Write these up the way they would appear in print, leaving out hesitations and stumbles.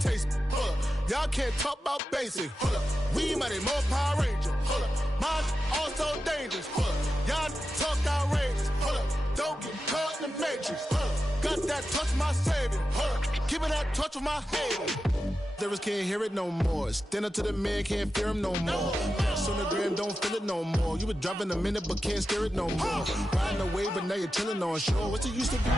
taste. Hold up. Y'all can't talk about basic. Hold up. We mighty more Power Ranger. Hold up. Mine also dangerous. Hold up. Y'all talk outrageous. Hold up. Don't get caught in the matrix. Hold up. Got that touch my savior. Hold up. Keeping that touch with my hater. Lyrics can't hear it no more. Stand up to the man, can't fear him no more. Sonogram don't feel it no more. You were driving a minute, but can't steer it no more. Riding a wave, but now you're chilling on shore. What's it used to be?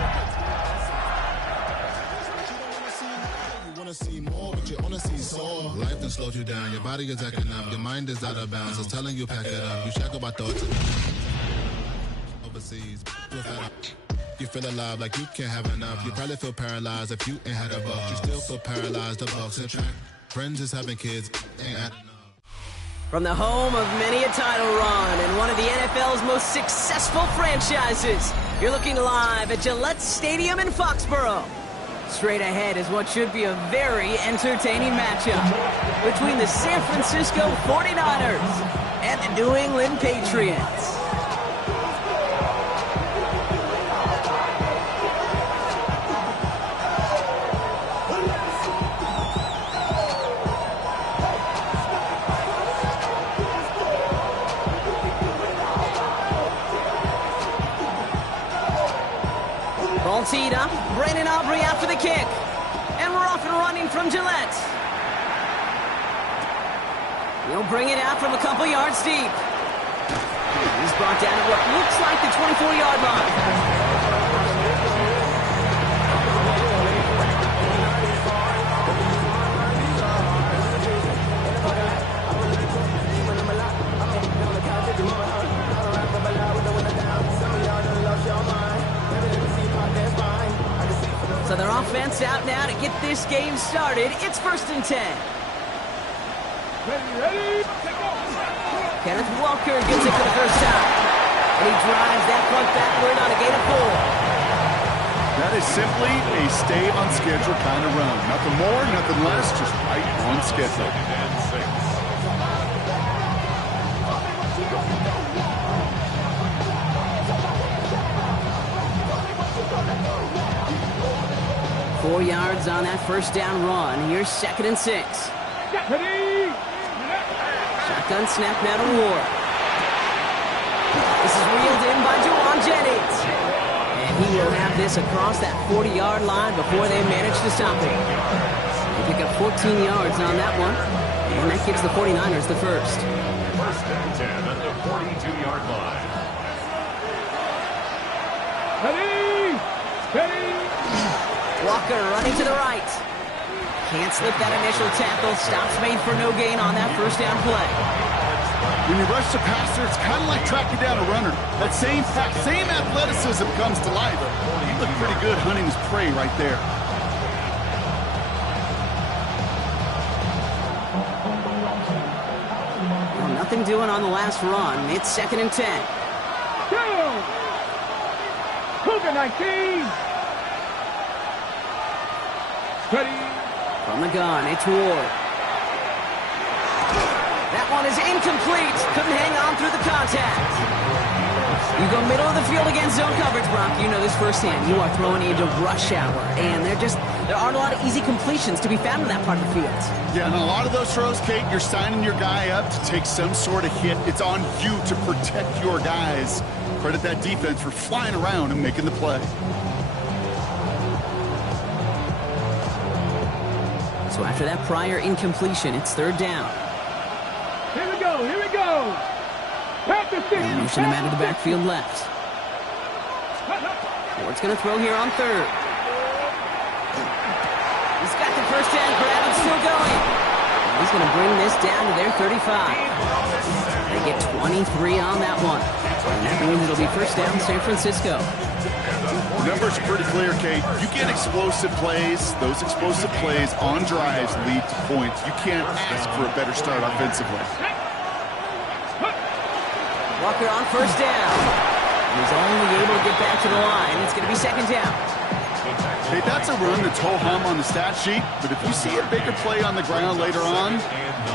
You wanna see more, but you wanna see sore. Life done slowed you down. Your body is acting up. Your mind is out of bounds. It's telling you pack it up. You shackle my thoughts. Overseas, you feel alive like you can't have enough. You probably feel paralyzed if you ain't had a buck. You still feel paralyzed, the bucks and track. Friends is having kids, ain't adding up. From the home of many a title run and one of the NFL's most successful franchises, you're looking live at Gillette Stadium in Foxborough. Straight ahead is what should be a very entertaining matchup between the San Francisco 49ers and the New England Patriots. Ball teed up, Brandon Aubrey after the kick. And we're off and running from Gillette. He'll bring it out from a couple yards deep. He's brought down at what looks like the 24-yard line. So their offense out now to get this game started. It's 1st and 10. Ready, Kenneth Walker gets it for the first time. And he drives that front backward on a gain of 4. That is simply a stay on schedule kind of run. Nothing more, nothing less, just right on schedule. Four yards on that first down run. Here's 2nd and 6. Shotgun snap now to Ward. This is reeled in by Juwan Jennings. And he will have this across that 40-yard line before they manage to stop him. They pick up 14 yards on that one. And that gives the 49ers the first. 1st and 10 at the 42-yard line. Ready! Walker running to the right. Can't slip that initial tackle. Stops made for no gain on that first down play. When you rush the passer, it's kind of like tracking down a runner. That same athleticism comes to life. He looked pretty good hunting his prey right there. Well, nothing doing on the last run. It's 2nd and 10. Cougar 19. Ready. From the gun, it's Ward. That one is incomplete. Couldn't hang on through the contact. You go middle of the field against zone coverage, Brock. You know this firsthand. You are throwing into rush hour, and there aren't a lot of easy completions to be found in that part of the field. Yeah, and a lot of those throws, Kate, you're signing your guy up to take some sort of hit. It's on you to protect your guys. Credit that defense for flying around and making the play. So after that prior incompletion, it's 3rd down. Here we go. And motion him out of the backfield left. Ward's going to throw here on 3rd. He's got the first down grab and still going. He's going to bring this down to their 35. They get 23 on that one. And that means it'll be 1st down San Francisco. The numbers are pretty clear, Kate. You get explosive plays. Those explosive plays on drives lead to points. You can't ask for a better start offensively. Walker on 1st down. He's only able to get back to the line. It's going to be 2nd down. Hey, that's a run that's ho-hum on the stat sheet, but if you see a bigger play on the ground later on,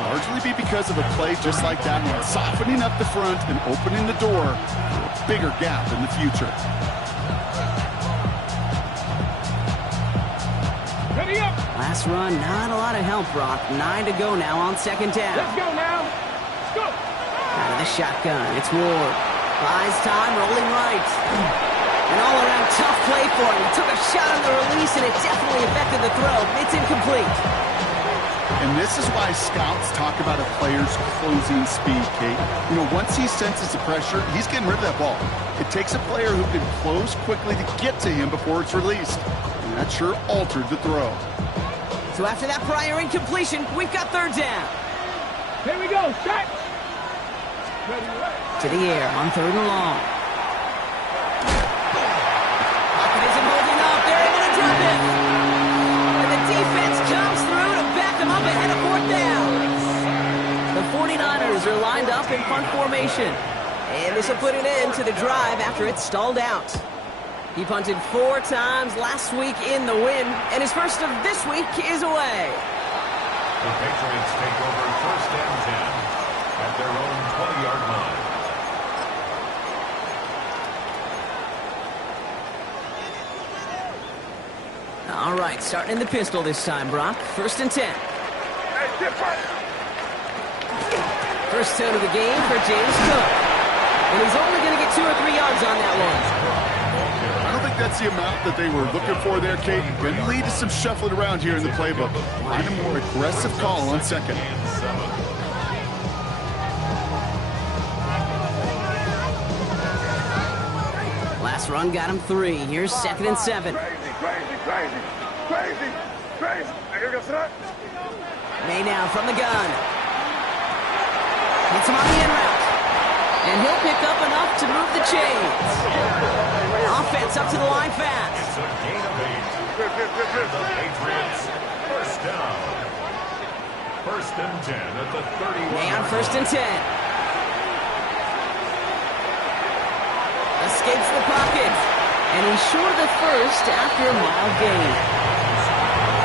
largely be because of a play just like that one, softening up the front and opening the door for a bigger gap in the future. Last run, not a lot of help, Brock. 9 to go now on second down. Let's go now. Let's go. Out of the shotgun, it's Ward. Buys time, rolling right. An all-around tough play for him. He took a shot on the release, and it definitely affected the throw. It's incomplete. And this is why scouts talk about a player's closing speed, Kate. You know, once he senses the pressure, he's getting rid of that ball. It takes a player who can close quickly to get to him before it's released. And that sure altered the throw. So after that prior incompletion, we've got third down. Here we go. Shot. To the air on third and long. Pocket isn't holding up. They're able to drop it. And the defense comes through to back them up ahead of fourth down. The 49ers are lined up in punt formation. And this will put an end to the drive after it stalled out. He punted 4 times last week in the win, and his first of this week is away. The Patriots take over first and 10 at their own 20-yard line. All right, starting in the pistol this time, Brock. First and 10. First tone of the game for James Cook. And he's only going to get 2 or 3 yards on that one. I don't think that's the amount that they were looking for there, Kate. Going to lead to some shuffling around here in the playbook. Find a more aggressive call on second. Last run got him 3. Here's second and 7. May now from the gun. Hits him on the in route. And he'll pick up enough to move the chains. Offense up to the line fast. It's a gain of 8. The Patriots first down. First and 10 at the 31. May on first and 10. Escapes the pocket. And he's short of the first after a mild gain.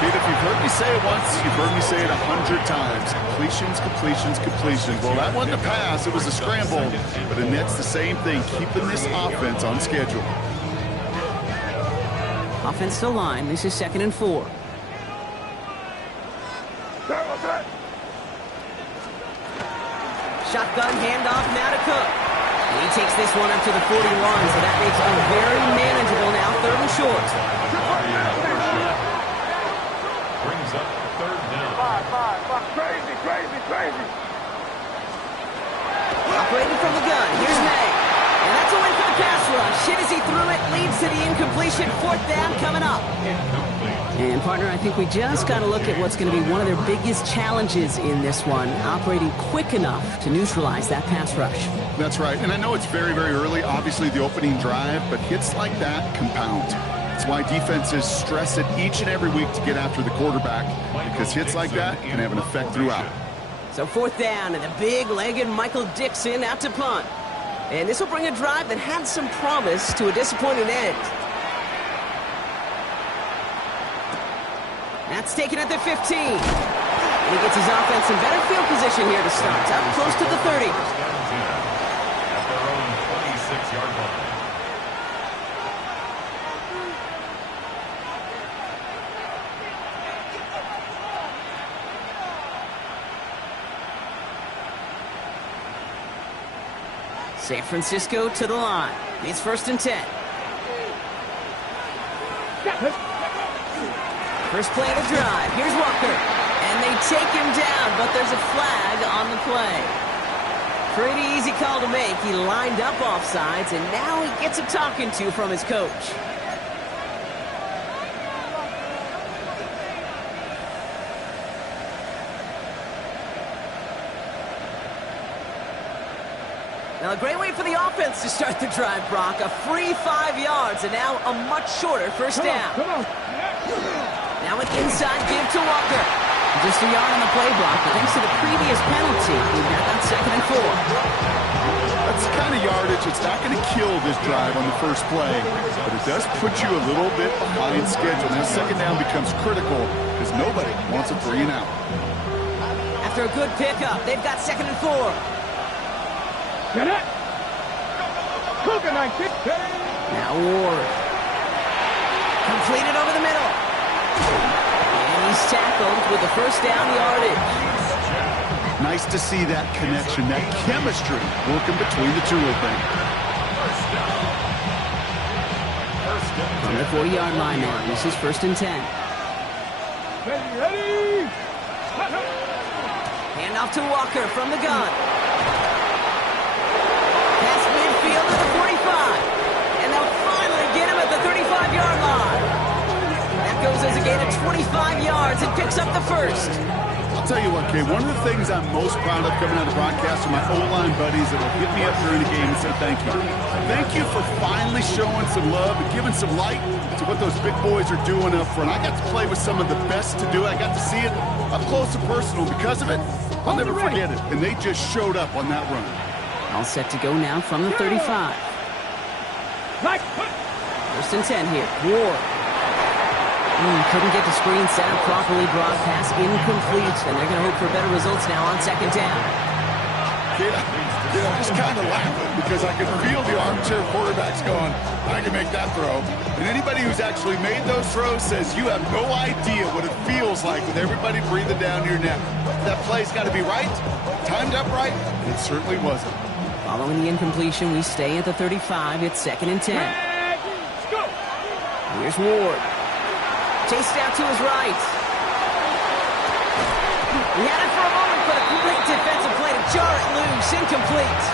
Pete, if you've heard me say it once, you've heard me say it 100 times. Completions, completions, completions. Well, that wasn't a pass. It was a scramble. But it nets the same thing, keeping this offense on schedule. Offense to line. This is second and 4. Shotgun handoff now to Cook. And he takes this one up to the 41, so that makes it very manageable now, third and short. Brings up third down. Crazy. Operating from the gun. Here's May. And that's a win for the pass rush. Hit as he threw it, leads to the incompletion. Fourth down coming up. And, partner, I think we just got to look at what's going to be one of their biggest challenges in this one, operating quick enough to neutralize that pass rush. That's right. And I know it's very, very early, obviously the opening drive, but hits like that compound. That's why defenses stress it each and every week to get after the quarterback, because hits like that can have an effect throughout. So fourth down, and the big-legged Michael Dixon out to punt. And this will bring a drive that had some promise to a disappointing end. That's taken at the 15. And he gets his offense in better field position here to start, up close to the 30. At their own 26-yard line. San Francisco to the line. It's first and 10. First play of the drive. Here's Walker. And they take him down, but there's a flag on the play. Pretty easy call to make. He lined up offsides, and now he gets a talking to from his coach. Now, a great way for the offense to start the drive, Brock. A free 5 yards, and now a much shorter first down. Come on. Now an inside give to Walker. Just a yard on the play block, but thanks to the previous penalty, we've got that second and 4. That's the kind of yardage. It's not going to kill this drive on the first play, but it does put you a little bit behind schedule. Now second down becomes critical because nobody wants a 3 and out. After a good pickup, they've got second and 4. Get it. Cougar 19. Now Ward. Completed over the middle. He's tackled with the first down yardage. Nice to see that connection, that chemistry working between the two of them. From the 40-yard line now, this is 1st and 10. Ready. Hand off to Walker from the gun. Past midfield at the 45. And they'll finally get him at the 35-yard line. That goes as a gain of 25 yards and picks up the first. I'll tell you what, Kay, one of the things I'm most proud of coming out of the broadcast are my O-line buddies that will hit me up during the game and say thank you. Thank you for finally showing some love and giving some light to what those big boys are doing up front. I got to play with some of the best to do it. I got to see it up close and personal. Because of it, I'll never forget it. And they just showed up on that run. All set to go now from the 35. Like, 1st and 10 here. Ward. Couldn't get the screen set up properly. Broad pass incomplete. And they're going to hope for better results now on 2nd down. I'm just kind of laughing because I can feel the armchair quarterbacks going, I can make that throw. And anybody who's actually made those throws says you have no idea what it feels like with everybody breathing down your neck. That play's got to be right, timed up right, and it certainly wasn't. Following the incompletion, we stay at the 35. It's 2nd and 10. let's go. Here's Ward. Chased out to his right. He had it for a moment, but a great defensive play to jar it loose. Incomplete.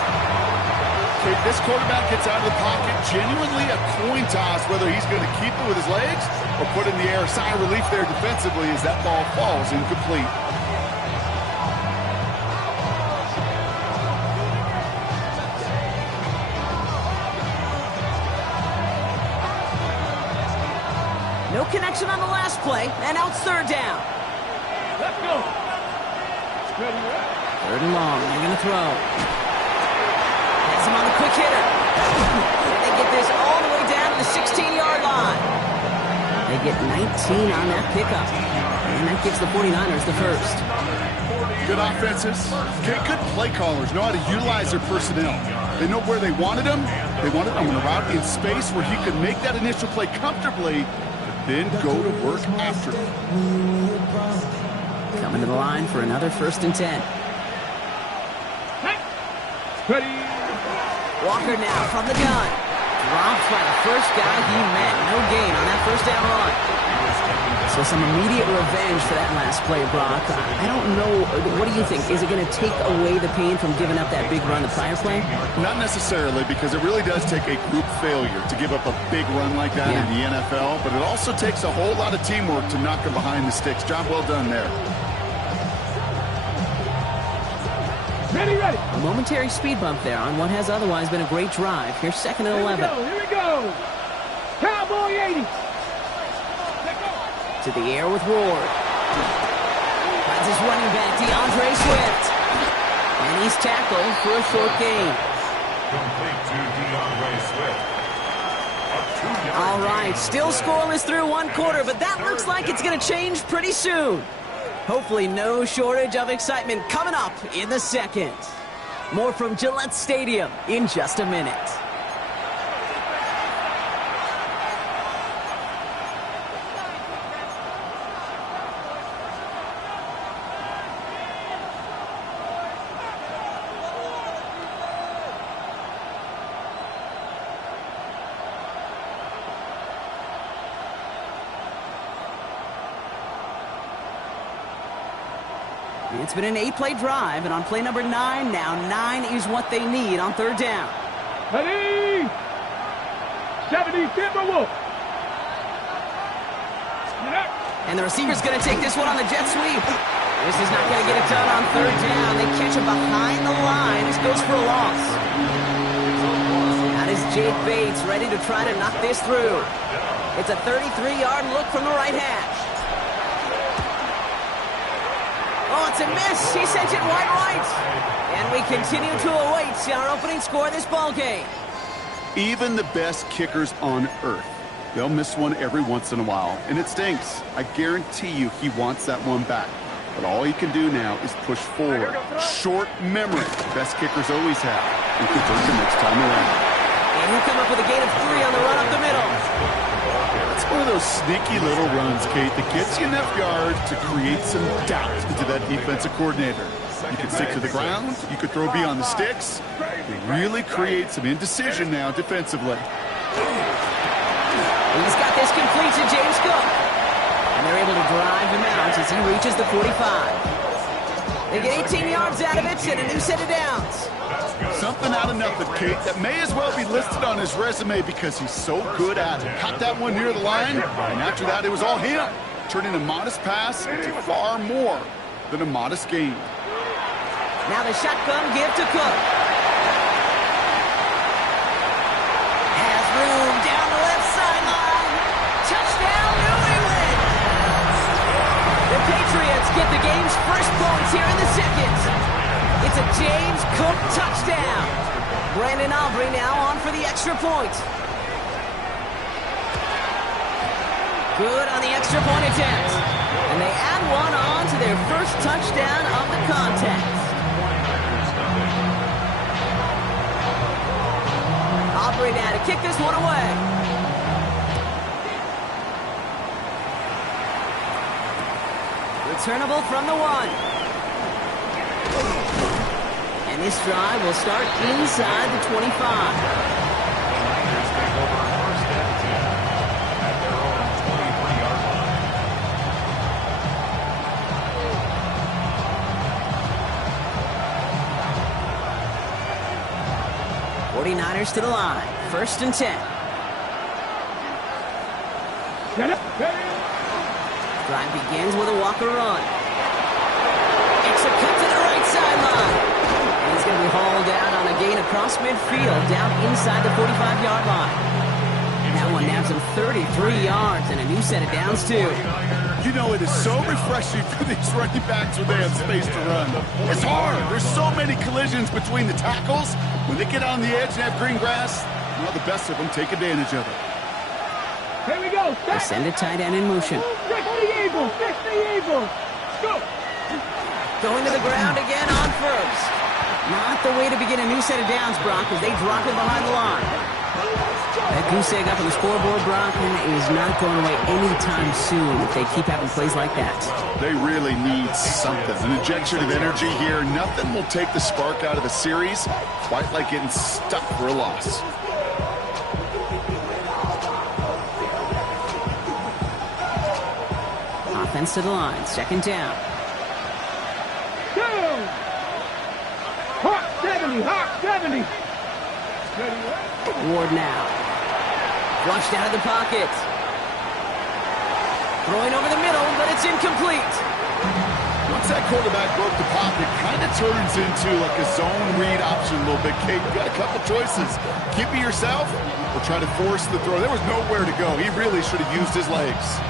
Okay, this quarterback gets out of the pocket, genuinely a coin toss whether he's going to keep it with his legs or put it in the air. Sigh of relief there defensively as that ball falls incomplete. No connection on the last play, and now it's 3rd down. Let's go. Ready. 3rd and long, they're going to throw. Has him on the quick hitter. And they get this all the way down to the 16-yard line. They get 19 on that pickup. And that gives the 49ers the first. Good offenses. Okay, good play callers know how to utilize their personnel. They know where they wanted them. They wanted them on a route in space where he could make that initial play comfortably, then go to work after it. Coming to the line for another 1st and 10. Ready. Walker now from the gun. Dropped by the first guy he met. No gain on that 1st down run. So some immediate revenge for that last play, Brock. I don't know. What do you think? Is it going to take away the pain from giving up that big run the prior play? Not necessarily, because it really does take a group failure to give up a big run like that in the NFL, but it also takes a whole lot of teamwork to knock him behind the sticks. Job well done there. Ready. A momentary speed bump there on what has otherwise been a great drive. Here's 2nd and 11. Here we go. Cowboy 80. To the air with Ward. Finds his running back, DeAndre Swift. And he's tackled for a short gain. Complete to DeAndre Swift. All right, still scoreless through 1 quarter, but that looks like it's going to change pretty soon. Hopefully no shortage of excitement coming up in the 2nd. More from Gillette Stadium in just a minute. It's been an 8-play drive, and on play number 9, now 9 is what they need on 3rd down. Ready. 70 Timberwolves. And the receiver's going to take this one on the jet sweep. This is not going to get it done on 3rd down. They catch him behind the line. This goes for a loss. That is Jake Bates ready to try to knock this through. It's a 33-yard look from the right hash. Oh, it's a miss. He sent it wide right. And we continue to await our opening score of this ballgame. Even the best kickers on earth, they'll miss one every once in a while, and it stinks. I guarantee you he wants that one back. But all he can do now is push forward. Short memory. Best kickers always have. And convert the next time around. And he'll come up with a gain of 3 on the run up the middle. It's one of those sneaky little runs, Kate, that gets you enough yards to create some doubt into that defensive coordinator. You can stick to the ground. You could throw beyond the sticks. They really create some indecision now defensively. He's got this complete to James Cook. And they're able to drive him out as he reaches the 45. They get 18 yards out of it and a new set of downs. Something out of nothing, Kate, that may as well be listed on his resume because he's so good at it. Caught that one near the line, and after that it was all him, turning a modest pass into far more than a modest gain. Now the shotgun give to Cook. Has room down the left sideline. Touchdown, New England! The Patriots get the game's first points here in the second. It's a James Cook touchdown. Brandon Aubrey now on for the extra point. Good on the extra point attempt. And they add one on to their first touchdown of the contest. Aubrey now to kick this one away. Returnable from the 1. And this drive will start inside the 25. Take over first and 10 at their own 23-yard line. 49ers to the line. First and 10. Drive begins with a Walker run. Extra cut to the right sideline. And he's going to be hauled down on a gain across midfield down inside the 45-yard line. And that one nabs him 33 yards and a new set of downs, too. You know, it is so refreshing for these running backs when they have space to run. It's hard. There's so many collisions between the tackles. When they get on the edge and have green grass, well, the best of them take advantage of it. Here we go. They send a tight end in motion. Fix the Eagles. Fix the Eagles. Go. Going to the ground again on first. Not the way to begin a new set of downs, Brock, as they drop it behind the line. That goose egg up on the scoreboard, Brock, is not going away anytime soon if they keep having plays like that. They really need something. An injection of energy here. Nothing will take the spark out of the series, quite like getting stuck for a loss. Offense to the line. Second down. Go. Hot 70. Hot 70. Ward now. Flushed out of the pocket. Throwing over the middle, but it's incomplete. Once that quarterback broke the pocket, kind of turns into like a zone read option a little bit, Kate. You got a couple choices. Keep it yourself or try to force the throw. There was nowhere to go. He really should have used his legs.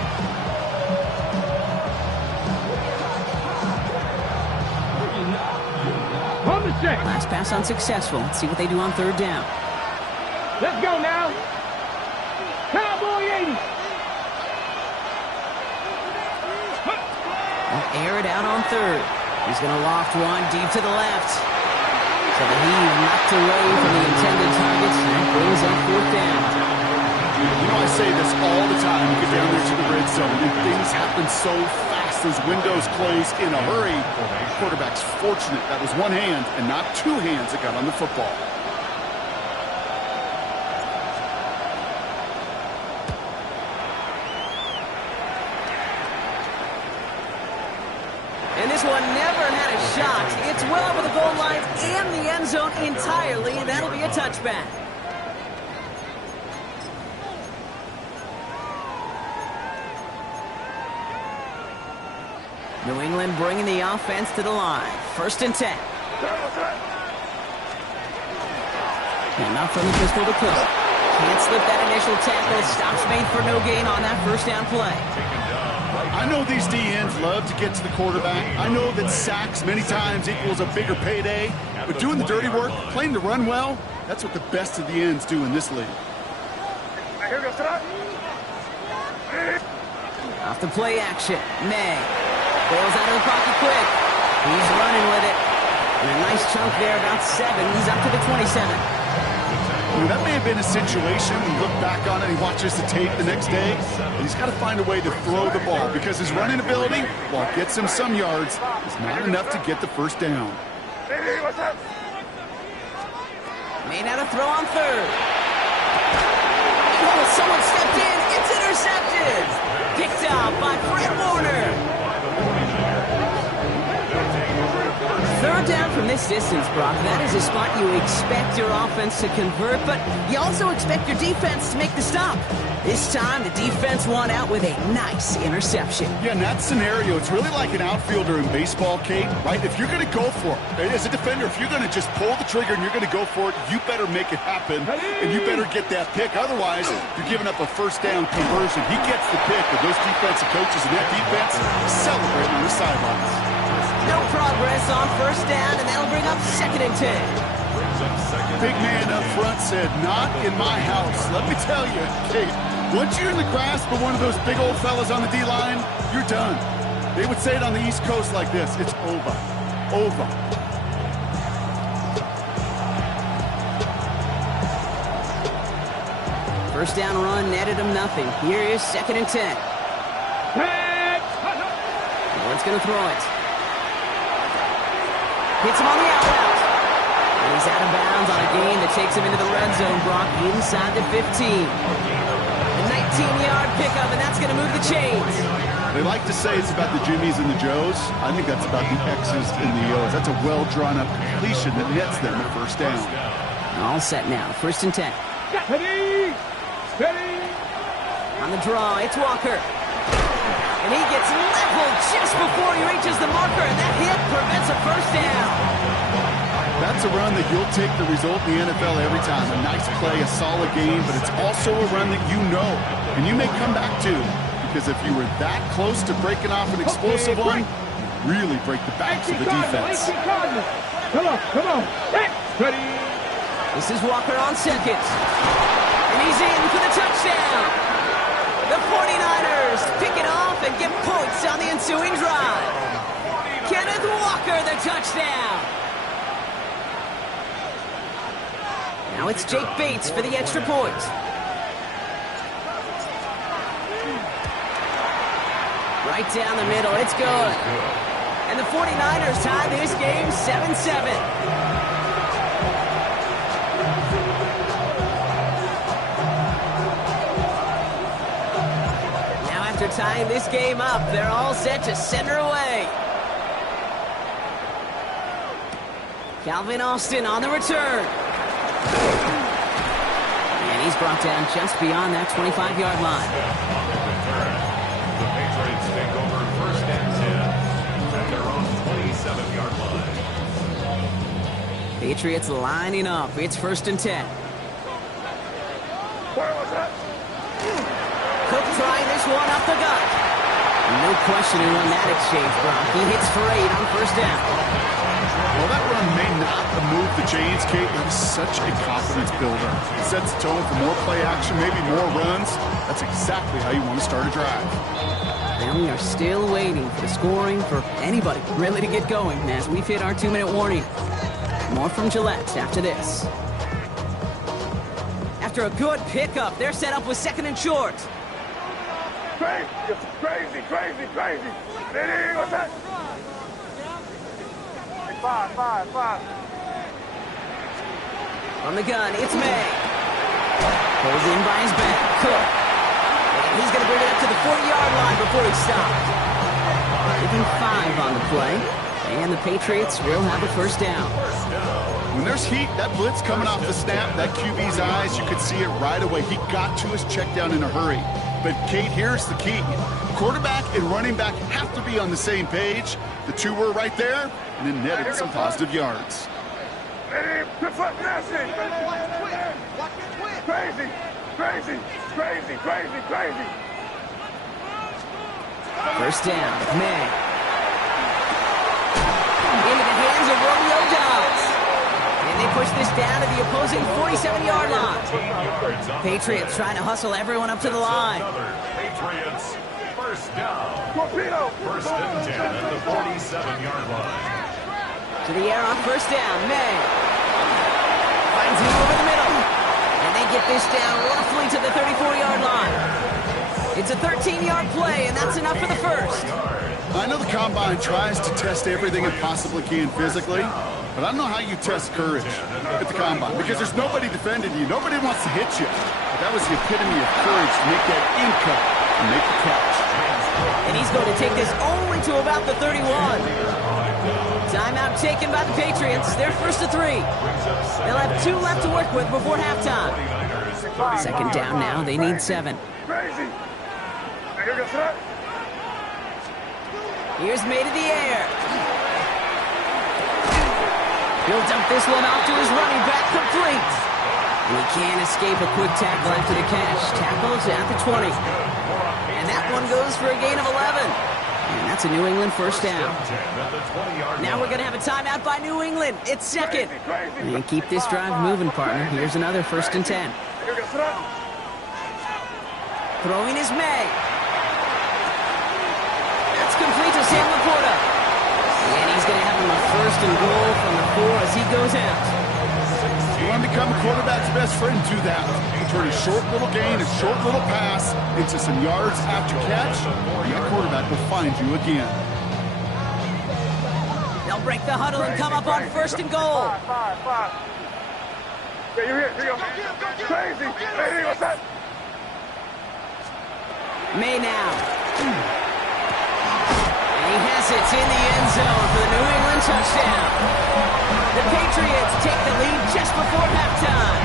On the check. Last pass unsuccessful. Let's see what they do on third down. Let's go now. Cowboy 80. They'll air it out on third. He's going to loft one deep to the left. So the heave knocked away from the intended targets. And that brings up fourth down. You know, I say this all the time. You get down there to the red zone, and things happen so fast. Those windows close in a hurry. The quarterback's fortunate. That was one hand and not two hands that got on the football. And this one never had a shot. It's well over the goal line and the end zone entirely. That'll be a touchback. New England bringing the offense to the line. First and 10. And not from the pistol to Cook. Can't slip that initial tackle. Stops made for no gain on that first down play. I know these D-ends love to get to the quarterback. I know that sacks many times equals a bigger payday. But doing the dirty work, playing to run well, that's what the best of the ends do in this league. Off the play action. May. Bails out of the pocket quick. He's running with it. And a nice chunk there, about 7. He's up to the 27. I mean, that may have been a situation when you look back on it and he watches the tape the next day. He's got to find a way to throw the ball because his running ability, while it gets him some yards, is not enough to get the first down. Made out a throw on third. Oh, someone stepped in. It's intercepted. Picked up by Fred Warner. Third down from this distance, Brock. That is a spot you expect your offense to convert, but you also expect your defense to make the stop. This time, the defense won out with a nice interception. Yeah, in that scenario, it's really like an outfielder in baseball, Kate, right? If you're going to go for it, as a defender, if you're going to just pull the trigger and you're going to go for it, you better make it happen, and you better get that pick. Otherwise, you're giving up a first down conversion. He gets the pick, but those defensive coaches and that defense celebrating on the sidelines. No progress on first down, and that'll bring up 2nd and 10. Big man up front said, not in my house. Let me tell you, Kate, once you're in the grasp of one of those big old fellas on the D-line, you're done. They would say it on the East Coast like this, it's over. Over. First down run netted him nothing. Here is 2nd and 10. Ward's going to throw it. Hits him on the out route. And he's out of bounds on a gain that takes him into the red zone, Brock, inside the 15. A 19-yard pickup, and that's going to move the chains. They like to say it's about the Jimmies and the Joes. I think that's about the X's and the O's. That's a well-drawn-up completion that nets them a first down. All set now. 1st and 10. Steady! Steady! On the draw, it's Walker. And he gets leveled just before he reaches the marker, and that hit prevents a first down. That's a run that you'll take the result in the NFL every time. A nice play, a solid game, but it's also a run that you know, and you may come back to, because if you were that close to breaking off an explosive one, you really break the backs of the defense. Come on. Ready. This is Walker on 2nd. And he's in for the touchdown. The 49ers pick it off and get points on the ensuing drive. Kenneth Walker, the touchdown. Now it's Jake Bates for the extra point. Right down the middle, it's good. And the 49ers tie this game 7-7. After tying this game up, they're all set to send her away. Calvin Austin on the return. And he's brought down just beyond that 25-yard line. The Patriots take over 1st and 10 at their own 27-yard line. Patriots lining up. It's 1st and 10. Where was that? Cook trying this one up the gut. No question who won that exchange, Brock. He hits for 8 on first down. Well, that run may not have moved the chains, Kate, but it was such a confidence builder. It sets the tone for more play action, maybe more runs. That's exactly how you want to start a drive. And we are still waiting for the scoring for anybody really to get going as we've hit our 2-minute warning. More from Gillette after this. After a good pickup, they're set up with 2nd and short. Crazy. What's that? 5. From the gun, it's May. Pulled in by his back, Cook. And he's going to bring it up to the 40-yard line before he stopped. Giving 5 on the play. And the Patriots will have a first down. When there's heat, that blitz coming off the snap, that QB's eyes, you could see it right away. He got to his check down in a hurry. But, Kate, here's the key. Quarterback and running back have to be on the same page. The two were right there, and it netted some positive yards. Crazy. First down, May. Into the hands of Romeo Dobbs. And they push this down to the opposing 47-yard line. Patriots trying to hustle everyone up to the line. Patriots, first down. Torpedo. 1st and 10 at the 47-yard line. To the air on first down, May. Finds him over the middle. get this down roughly to the 34-yard line. It's a 13-yard play, and that's enough for the first. I know the Combine tries to test everything it possibly can physically, but I don't know how you test courage at the Combine because there's nobody defending you. Nobody wants to hit you. But that was the epitome of courage to make that in cut and make the catch. And he's going to take this only to about the 31. Timeout taken by the Patriots. They're first to 3. They'll have 2 left to work with before halftime. Second down now. They need 7. Crazy. Here goes that. Here's made in the air. He'll dump this one off to his running back, complete. And he can't escape a quick tackle after the catch. Tackles at the 20. And that one goes for a gain of 11. And that's a New England first down. Now we're going to have a timeout by New England. It's second. And keep this drive moving, partner. Here's another 1st and 10. Throwing is May. That's complete to Sam Laporta. And he's going to have him a 1st and goal from the 4 as he goes out. You want to become a quarterback's best friend, do that. Turn a short little gain, a short little pass into some yards after catch, and your quarterback will find you again. They'll break the huddle and come up on 1st and goal. Five. Yeah, you're here. Crazy. Hey, what's that? May now. And he has it in the end zone for the New England touchdown. The Patriots take the lead just before halftime.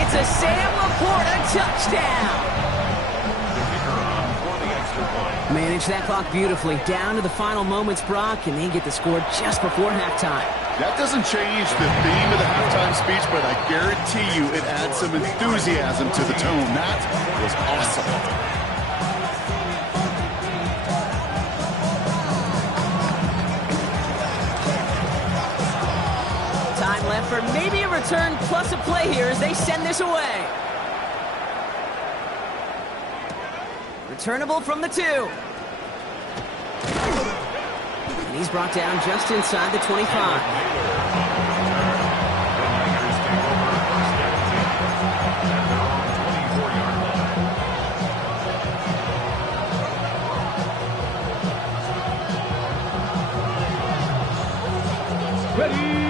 It's a Sam Laporta touchdown. Manage that clock beautifully. Down to the final moments, Brock, and they get the score just before halftime. That doesn't change the theme of the halftime speech, but I guarantee you it adds some enthusiasm to the tone. That was awesome. Left for maybe a return plus a play here as they send this away. Returnable from the 2. And he's brought down just inside the 25.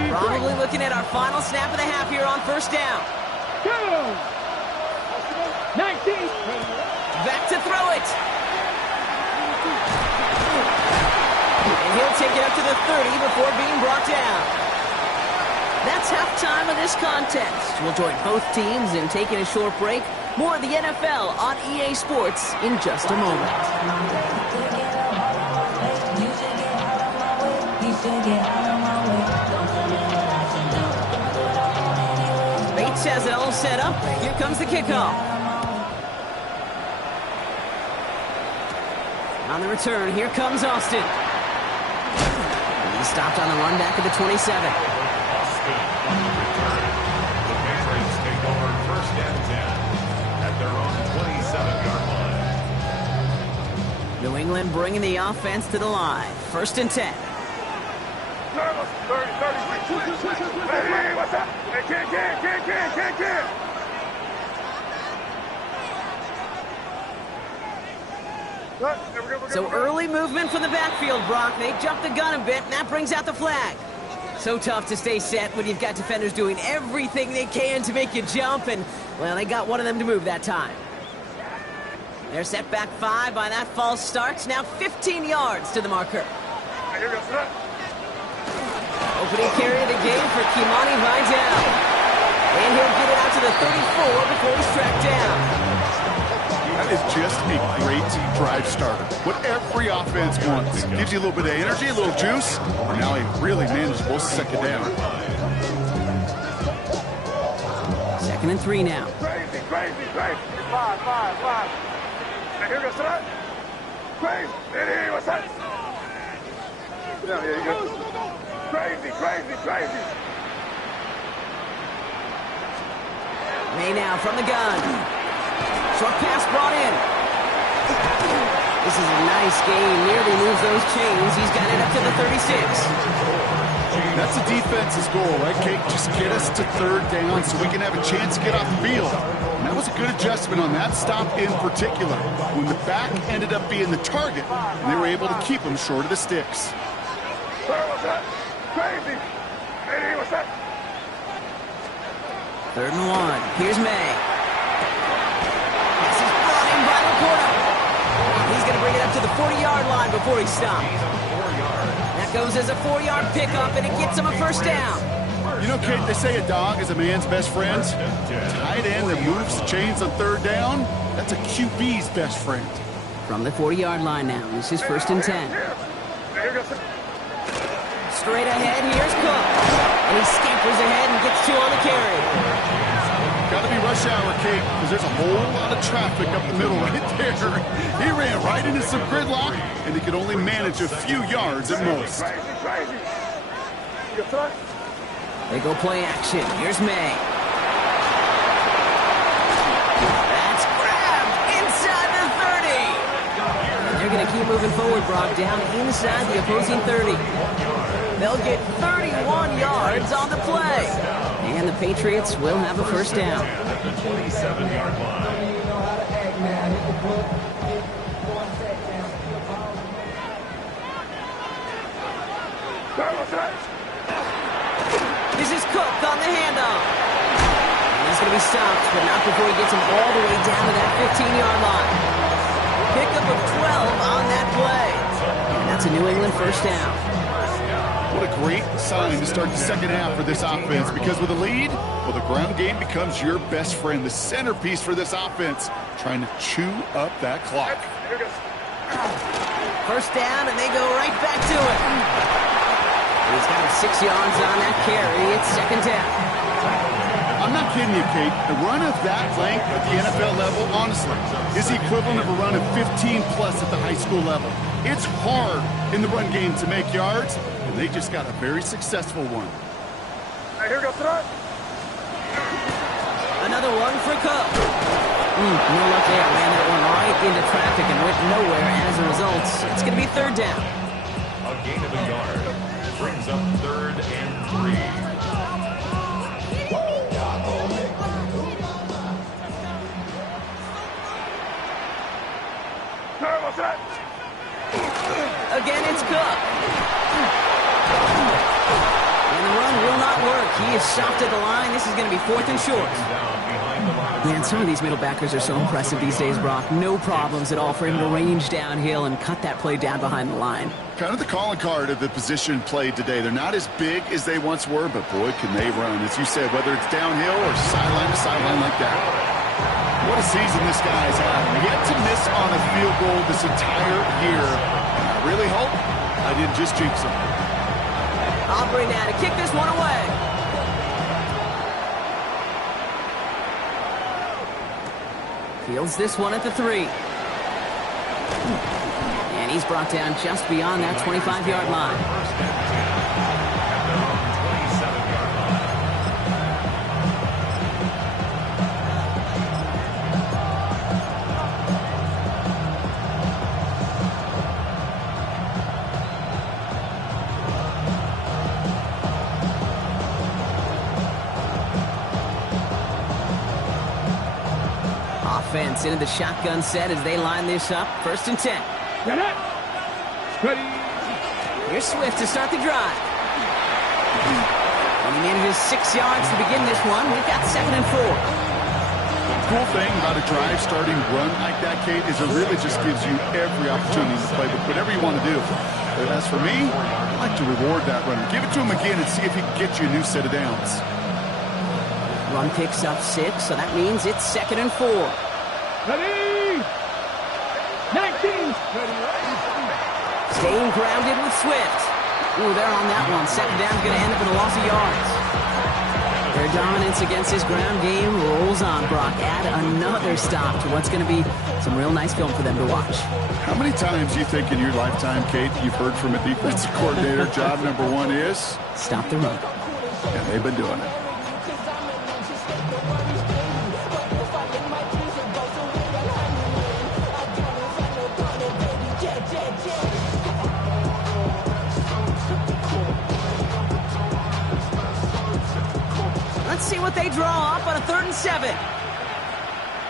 Probably looking at our final snap of the half here on 1st down. 19. Back to throw it. And he'll take it up to the 30 before being brought down. That's halftime of this contest. We'll join both teams in taking a short break. More of the NFL on EA Sports in just a moment. Bates has it all set up. Here comes the kickoff. On the return, here comes Austin. He's stopped on the run back at the 27. Austin on the return. The Patriots take over 1st and 10 at their own 27-yard line. New England bringing the offense to the line. 1st and 10. 30. Hey, what's up? Hey, can't. So early movement from the backfield, Brock. They jumped the gun a bit, and that brings out the flag. So tough to stay set when you've got defenders doing everything they can to make you jump, and, well, they got one of them to move that time. They're set back 5 by that false start. Now 15 yards to the marker. Here goes that. Opening carry of the game for Kimani Vidal. And he'll get it out to the 34 before he's tracked down. That is just a great drive starter. What every offense wants. Gives you a little bit of energy, a little juice, and now a really manageable 2nd down. 2nd and 3 now. Crazy. 5. Hey, here goes that. Crazy. Hey, what's that? Yeah, here you go. Crazy. May now from the gun. Short pass brought in. This is a nice game. Nearly moves those chains. He's got it up to the 36. That's the defense's goal, right, Kate? Just get us to third down so we can have a chance to get off the field. And that was a good adjustment on that stop in particular, when the back ended up being the target, and they were able to keep them short of the sticks. What's that? Crazy. Hey, what's that? 3rd and 1. Here's May. This is brought in by Laporta. He's going to bring it up to the 40-yard line before he stops. That goes as a 4-yard pickup, and it gets him a first down. You know, Kate, they say a dog is a man's best friend. Tight end that moves the chains on 3rd down, that's a QB's best friend. From the 40-yard line now, this is 1st and 10. Straight ahead, here's Cook. And he scampers ahead and gets 2 on the carry. Got to be rush hour, Kate, because there's a whole lot of traffic up the middle right there. He ran right into some gridlock, and he could only manage a few yards at most. They go play action. Here's May. That's grabbed inside the 30. They're going to keep moving forward, Brock, down inside the opposing 30. They'll get 31 yards on the play. And the Patriots will have a first down. At the 27-yard line. This is Cook on the handoff. And he's going to be stopped, but not before he gets him all the way down to that 15-yard line. Pickup of 12 on that play. And that's a New England first down. What a great sign to start the second half for this offense, because with a lead, well, the ground game becomes your best friend, the centerpiece for this offense, trying to chew up that clock. First down, and they go right back to it. He's got 6 yards on that carry. It's 2nd down. I'm not kidding you, Kate. A run of that length at the NFL level, honestly, is the equivalent of a run of 15-plus at the high school level. It's hard in the run game to make yards, and they just got a very successful one. Hey, here goes the Another one for Cook. No luck there. Ran that one right into traffic and went nowhere as a result. It's going to be 3rd down. A gain of a yard brings up 3rd and 3. What's that? Again, it's Cook. And the run will not work. He is stopped at the line. This is going to be 4th and short. Man, some of these middle backers are so impressive these days, Brock. No problems at all for him to range downhill and cut that play down behind the line. Kind of the calling card of the position played today. They're not as big as they once were, but boy, can they run. As you said, whether it's downhill or sideline to sideline like that. What a season this guy's had. Yet to miss on a field goal this entire year. And I really hope I didn't just jinx him. Aubrey now to kick this one away. Fields this one at the 3. And he's brought down just beyond that 25-yard line. Offense into the shotgun set as they line this up. 1st and 10. Ready. Here's Swift to start the drive. And he manages 6 yards to begin this one. We've got 2nd and 4. The cool thing about a drive starting run like that, Kate, is it really just gives you every opportunity to play with whatever you want to do. But as for me, I like to reward that runner. Give it to him again and see if he can get you a new set of downs. Run picks up 6, so that means it's 2nd and 4. Ready. 19. Staying grounded with Swift. Ooh, they're on that one. 2nd down's going to end up in a loss of yards. Their dominance against his ground game rolls on, Brock. Add another stop to what's going to be some real nice film for them to watch. How many times do you think in your lifetime, Kate, you've heard from a defensive coordinator, job number 1 is? Stop the run. And they've been doing it. see what they draw up on a 3rd and 7.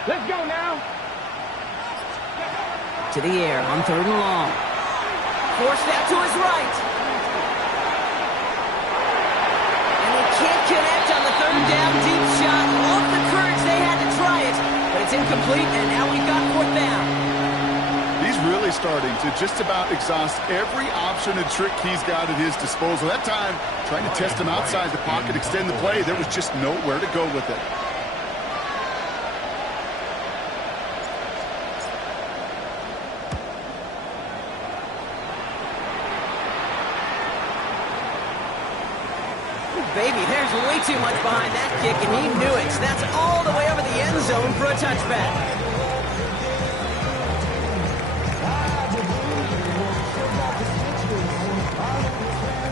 Let's go now. To the air on 3rd and long. Forced out to his right. And they can't connect on the 3rd down deep shot. Love the courage they had to try it, but it's incomplete, and now we've got 4th down. He's really starting to just about exhaust every option and trick he's got at his disposal. That time, trying to test him outside the pocket, extend the play, there was just nowhere to go with it. Baby, there's way too much behind that kick, and he knew it. That's all the way over the end zone for a touchback.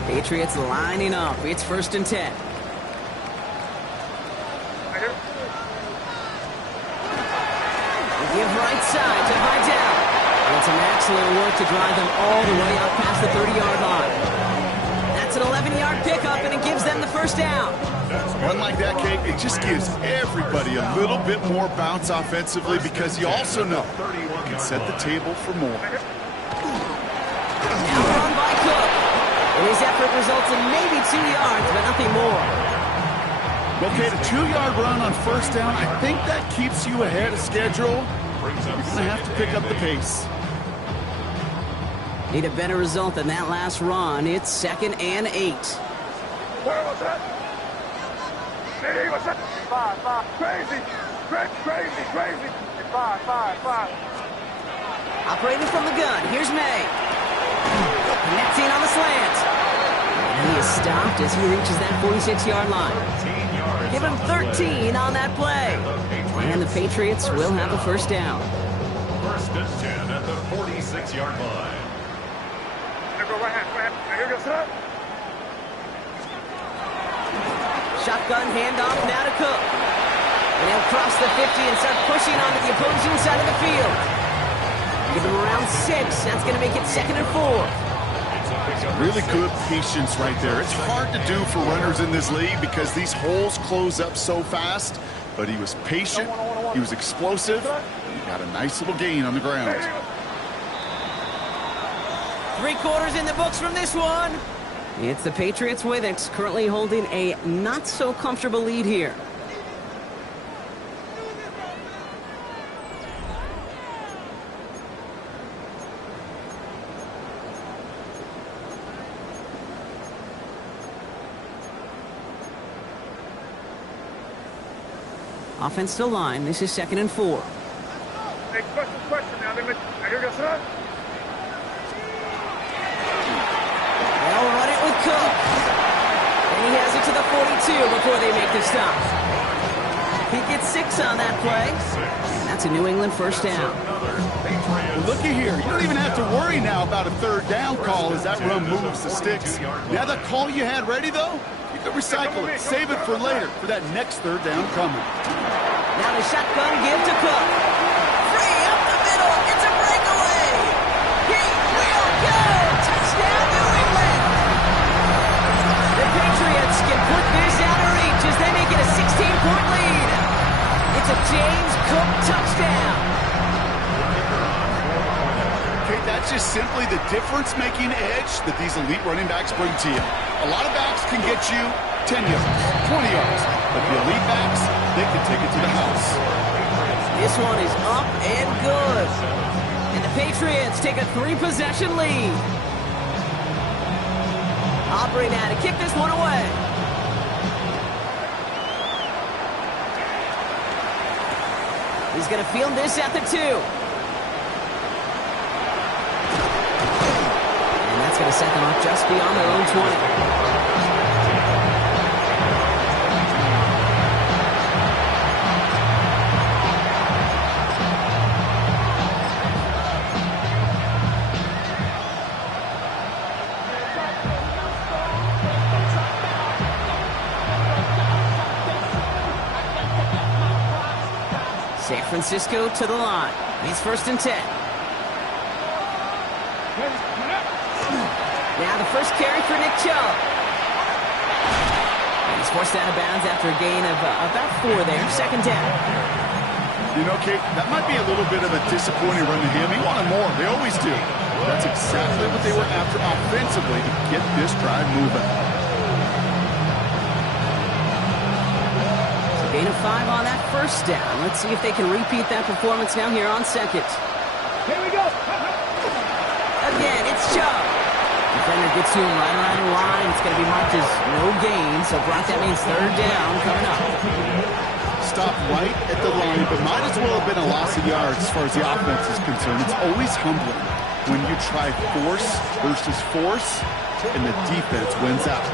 Patriots lining up. It's 1st and 10. They give right side to Vidal. And it's an excellent work to drive them all the way up past the 30-yard line. That's an 11-yard pickup, and it gives them the 1st down. Run like that, Kate, it just gives everybody a little bit more bounce offensively because you also know you can set the table for more. Now run by Cook. His effort results in maybe 2 yards, but nothing more. Okay, the 2-yard run on 1st down, I think that keeps you ahead of schedule. You're going to have to pick up the pace. Need a better result than that last run. It's 2nd and 8. Where was that? He was that? 5. Crazy. Crazy. 5. Operating from the gun. Here's May. Connecting on the slant. And he is stopped as he reaches that 46-yard line. Give him 13 on that play. And the Patriots will have a 1st down. 1st and 10 at the 46-yard line. Go right hand. Now here goes that. Shotgun handoff now to Cook. And he'll cross the 50 and start pushing onto the opposing side of the field. Give him around 6. That's going to make it 2nd and 4. Really good patience right there. It's hard to do for runners in this league because these holes close up so fast. But he was patient. He was explosive. He got a nice little gain on the ground. 3 quarters in the books from this one. It's the Patriots with it, currently holding a not-so-comfortable lead here. Offense still line. This is 2nd and 4. Hey, question now. Now here goes that. They'll run it with Cook. And he has it to the 42 before they make the stop. He gets 6 on that play. And that's a New England 1st down. Well, looky here. You don't even have to worry now about a 3rd down call as that run moves the sticks. Now that call you had ready, though, you can recycle it. Save it for later for that next 3rd down coming. Now the shotgun give to Cook. Free up the middle. It's a breakaway. He will go. Touchdown, New England. The Patriots can put this out of reach as they make it a 16-point lead. It's a James Cook touchdown. Okay, that's just simply the difference-making edge that these elite running backs bring to you. A lot of backs can get you 10 yards, 20 yards, but the elite backs, they can take it to the house. This one is up and good. And the Patriots take a 3-possession lead. Operating now to kick this one away. He's going to field this at the 2. And that's going to set them up just beyond their own 20. San Francisco to the line. He's 1st and 10. Now the first carry for Nick Chubb. He's Forced out of bounds after a gain of about 4 there. Second down. You know, Kate, that might be a little bit of a disappointing run to him. He wanted more. They always do. That's exactly what they were after offensively to get this drive moving. So gain of 5 on that first down. Let's see if they can repeat that performance now here on second. Here we go. Again, it's Chubb. Defender gets to him right around the line. It's going to be marked as no gain. So, Brock, that means third down coming up. Stop right at the line, but might as well have been a loss of yards as far as the offense is concerned. It's always humbling when you try force versus force, and the defense wins out.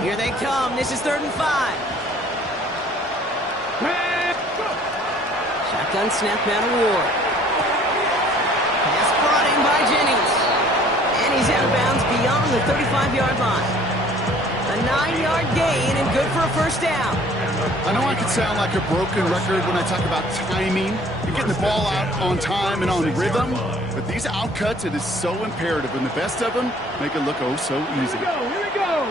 Here they come. This is 3rd and 5. Shotgun snap out of Ward. Pass brought in by Jennings. And he's out of bounds beyond the 35-yard line. A 9-yard gain and good for a first down. I know I could sound like a broken record when I talk about timing. You're getting the ball out on time and on rhythm. But these outcuts, it is so imperative. And the best of them make it look oh so easy. Here we go.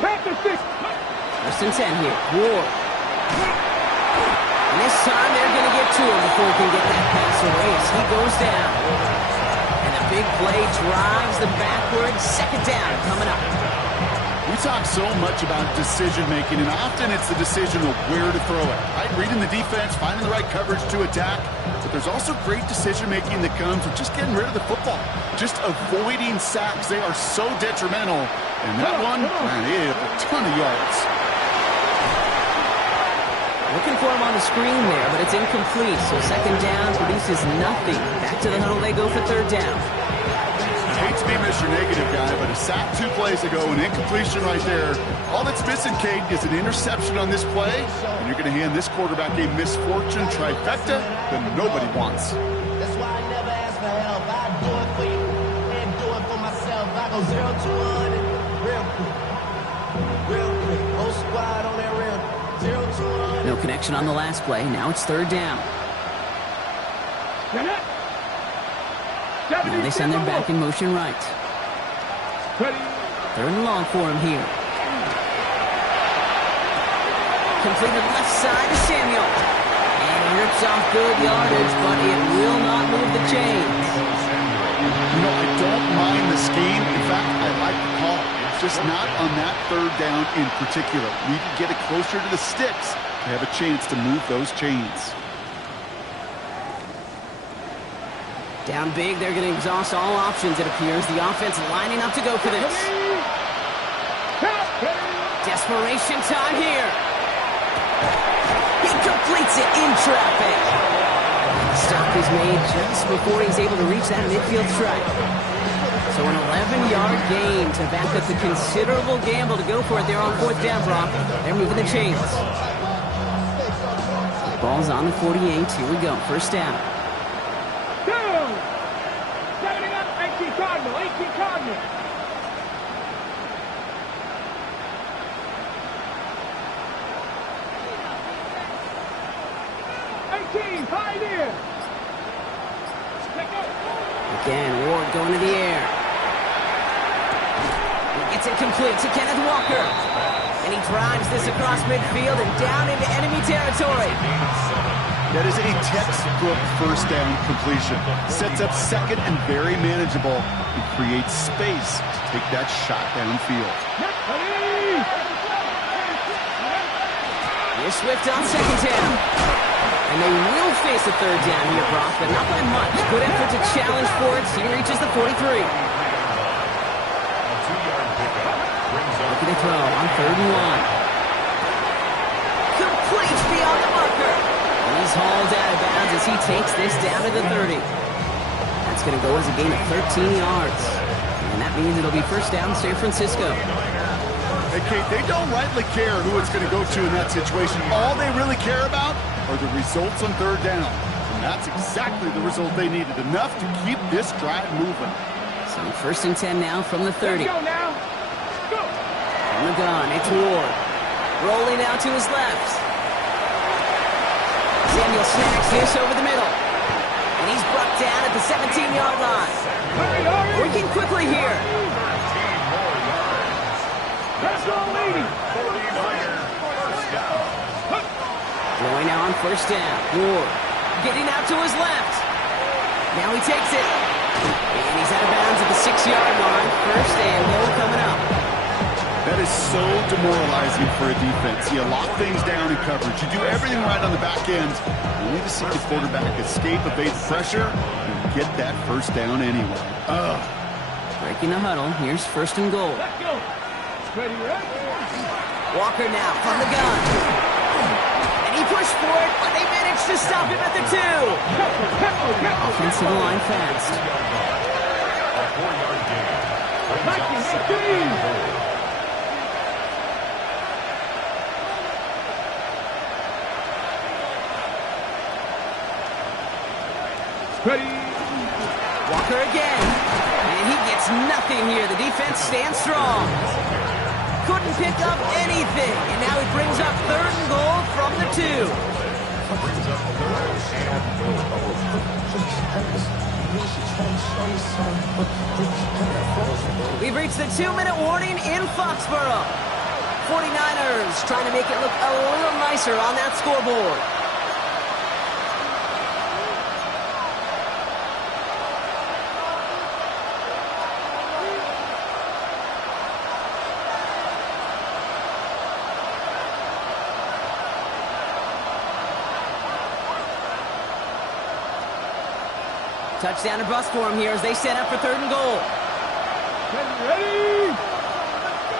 Panther 6. First and 10 here. Ward. And this time they're going to get to him before he can get that pass away as he goes down. And a big play drives them backwards. Second down coming up. We talk so much about decision-making, and often it's the decision of where to throw it. Right? Reading the defense, finding the right coverage to attack. But there's also great decision-making that comes with just getting rid of the football. Just avoiding sacks. They are so detrimental. And that one, man, it had a ton of yards. Looking for him on the screen there, but it's incomplete. So second down produces nothing. Back to the huddle they go for third down. I hate to be Mr. Negative guy, but a sack 2 plays ago, an incompletion right there. All that's missing, Kate, is an interception on this play, and you're going to hand this quarterback a misfortune trifecta that nobody wants. That's why I never ask for help. I do it for you and do it for myself. I go 0 to 100 real quick. Real quick. Whole squad on that real 0 to 100. No connection on the last play. Now it's third down. Now they send their back in motion right. Third and long for him here. Completed left side to Samuel. And he rips off good yardage, but it will not move the chains. You know, I don't mind the scheme. In fact, I like the call. It's just not on that third down in particular. We can get it closer to the sticks to have a chance to move those chains. Down big, they're going to exhaust all options, it appears. The offense lining up to go for this. Desperation time here. He completes it in traffic. The stop is made just before he's able to reach that midfield strike. So an 11-yard gain to back up the considerable gamble to go for it there on fourth down, Brock. They're moving the chains. The ball's on the 48. Here we go. First down. 18 Cardinal. 18 Pioneer. Again, Ward going to the air. It's incomplete to Kenneth Walker. And he drives this across midfield and down into enemy territory. That is a textbook first down completion. Sets up second and very manageable and creates space to take that shot downfield. Here's Swift on second down. And they will face a third down here, Brock, but not by much. Good effort to challenge for it. He reaches the 43. Looking to throw on third and 1. Complete beyond the marker. He's hauled out of bounds as he takes this down to the 30. That's going to go as a gain of 13 yards. And that means it'll be first down San Francisco. Hey, Kate, they don't rightly care who it's going to go to in that situation. All they really care about are the results on third down. And that's exactly the result they needed. Enough to keep this drive moving. So first and 10 now from the 30. Let's go now. Go. On the gun, it's Ward. Rolling out to his left. Samuel snacks this over the middle. And he's brought down at the 17-yard line. Working quickly here. 13 more yards. That's all 49ers first down. Going now on first down. Ward getting out to his left. Now he takes it. And he's out of bounds at the 6-yard line. First and goal coming up. That is so demoralizing for a defense. You lock things down in coverage. You do everything right on the back end, only to see the quarterback escape, evade pressure, and get that first down anyway. Ugh. Breaking the huddle. Here's first and goal. Walker now from the gun. And he pushed for it, but they managed to stop him at the 2. Offensive line fast. A 4-yard gain. Brings up second and goal. Walker again. And he gets nothing here. The defense stands strong. Couldn't pick up anything. And now he brings up third and goal from the 2. Brings up third and goal. We've reached the 2-minute warning in Foxborough. 49ers trying to make it look a little nicer on that scoreboard. Touchdown and bust for him here as they set up for third and goal.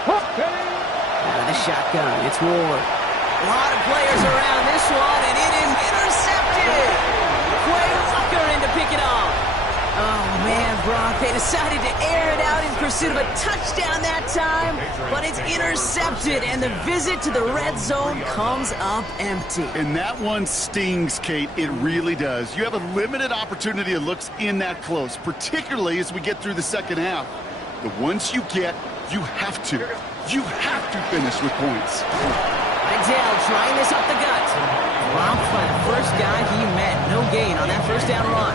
Out of the shotgun, it's Ward. A lot of players around this one, and it is intercepted. Quay Walker in to pick it off. Oh, man, Brock, they decided to air it out in pursuit of a touchdown that time, but it's intercepted, and the visit to the red zone comes up empty. And that one stings, Kate. It really does. You have a limited opportunity that looks in that close, particularly as we get through the second half. The ones you get, you have to finish with points. Idell trying this up the gut. Dropped by the first guy he met. No gain on that first down run.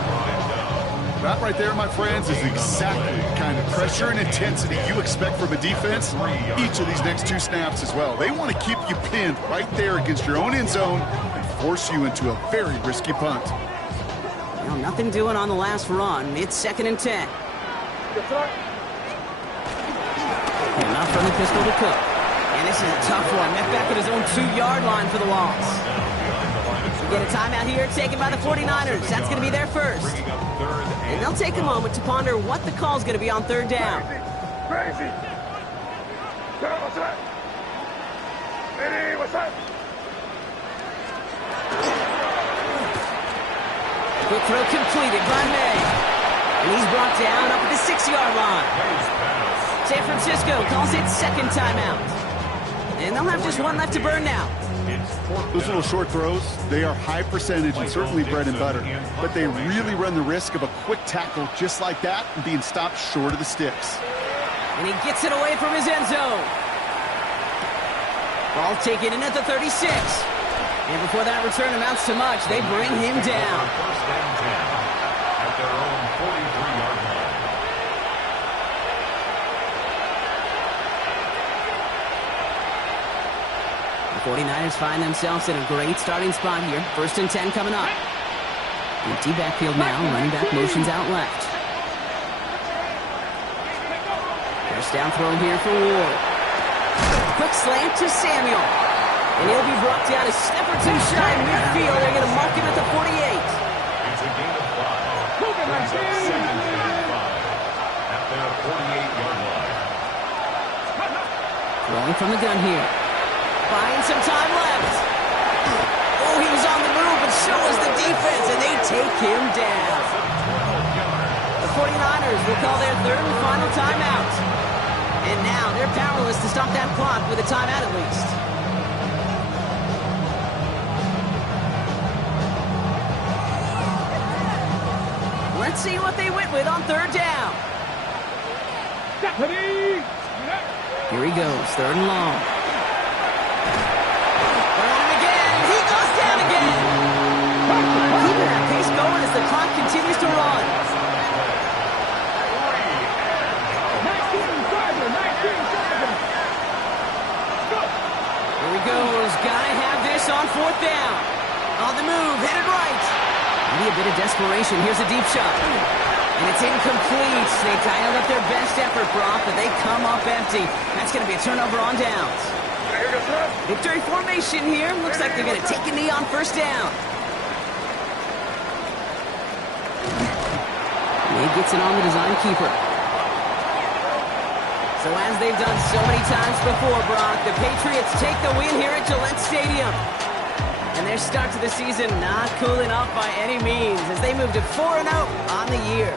That right there, my friends, is exactly the kind of pressure and intensity you expect from a defense each of these next 2 snaps as well. They want to keep you pinned right there against your own end zone and force you into a very risky punt. Well, nothing doing on the last run. It's 2nd and 10. Enough from the pistol to Cook. And this is a tough one. Met back at his own 2-yard line for the loss. Get a timeout here taken by the 49ers. That's going to be their first. And they'll take a moment to ponder what the call is going to be on third down. Crazy. What's that? Eddie, what's that? Quick throw completed by May. And he's brought down up at the 6-yard line. San Francisco calls it second timeout. And they'll have just one left to burn now. Those little short throws, they are high percentage and certainly bread and butter. But they really run the risk of a quick tackle just like that and being stopped short of the sticks. And he gets it away from his end zone. Ball taken in at the 36. And before that return amounts to much, they bring him down. First and 10 at their own 43-yard line. The 49ers find themselves in a great starting spot here. First and 10 coming up. Empty backfield now. Running back motions out left. First down throw here for Ward. Quick slant to Samuel. And he'll be brought down a step or two shy in midfield. They're going to mark him at the 48. It's a gain of 5. Brings up second and 5 at their 48-yard line. Throwing from the gun here. Buying some time left. Oh, he was on the move, but so was the defense, and they take him down. The 49ers will call their third and final timeout. And now they're powerless to stop that clock with a timeout at least. Let's see what they went with on third down. Here he goes, third and long. the clock continues to run. 19 seconds. Here he goes. Gotta have this on fourth down. On the move, headed right. Maybe a bit of desperation. Here's a deep shot. And it's incomplete. They dialed up their best effort, Brock, but they come up empty. That's going to be a turnover on downs. Victory formation here. Looks like they're going to take a knee on first down. Wade gets it on the design keeper. So as they've done so many times before, Brock, the Patriots take the win here at Gillette Stadium. And their start to the season not cooling off by any means as they move to 4-0 on the year.